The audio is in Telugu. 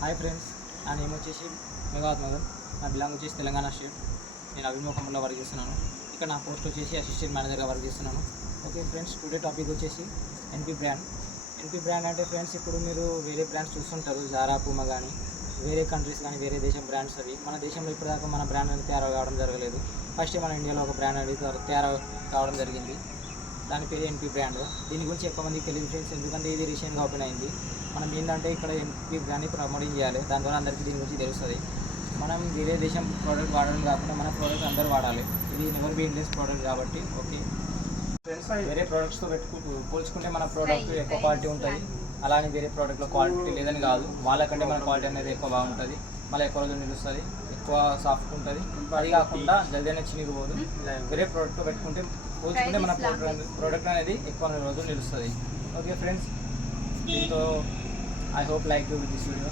హాయ్ ఫ్రెండ్స్, నా నేమ్ వచ్చేసి మెగావత్ మదన్. నా బిలాంగ్ వచ్చేసి తెలంగాణ స్టేట్. నేను అభిముఖంలో వర్క్ చేస్తున్నాను. ఇక్కడ నా పోస్ట్ వచ్చేసి అసిస్టెంట్ మేనేజర్గా వర్క్ చేస్తున్నాను. ఓకే ఫ్రెండ్స్, టుడే టాపిక్ వచ్చేసి ఎన్పి బ్రాండ్. ఎన్పి బ్రాండ్ అంటే ఫ్రెండ్స్, ఇప్పుడు మీరు వేరే బ్రాండ్స్ చూస్తుంటారు, జారా, పూమా కానీ వేరే కంట్రీస్ కానీ వేరే దేశం బ్రాండ్స్ అవి. మన దేశంలో ఇప్పటిదాకా మన బ్రాండ్ అనేది తయారు కావడం జరగలేదు. ఫస్ట్ మన ఇండియాలో ఒక బ్రాండ్ అనేది తయారు కావడం జరిగింది. దాని పేరు ఎన్పి బ్రాండ్. దీని గురించి ఎక్కువ మందికి తెలియదు ఫ్రెండ్స్, ఎందుకంటే ఇది రీసెంట్గా ఓపెన్ అయింది. మనం ఏంటంటే ఇక్కడ ఎన్పి బ్రాండ్ని ప్రమోటింగ్ చేయాలి, దాని ద్వారా అందరికీ దీని గురించి తెలుస్తుంది. మనం వేరే దేశం ప్రోడక్ట్ వాడడం కాకుండా మన ప్రోడక్ట్ అందరూ వాడాలి. ఇది నెవర్ బీ ఇండియన్స్ ప్రోడక్ట్ కాబట్టి. ఓకే ఫ్రెండ్స్, వేరే ప్రోడక్ట్స్తో పోల్చుకుంటే మన ప్రోడక్ట్ ఎక్కువ క్వాలిటీ ఉంటుంది. అలానే వేరే ప్రోడక్ట్లో క్వాలిటీ లేదని కాదు, వాళ్ళకంటే మన క్వాలిటీ అనేది ఎక్కువ బాగుంటుంది. మళ్ళీ ఎక్కువ రోజులు నిలుస్తుంది, ఎక్కువ సాఫ్ట్ ఉంటుంది. అది కాకుండా జల్దీ అనేది చినిగిపోదు. వేరే ప్రోడక్ట్తో పోల్చుకుంటే మన ప్రోడక్ట్ అనేది ఎక్కువ రోజులు నిలుస్తుంది. ఓకే ఫ్రెండ్స్, దీంతో I hope like this video.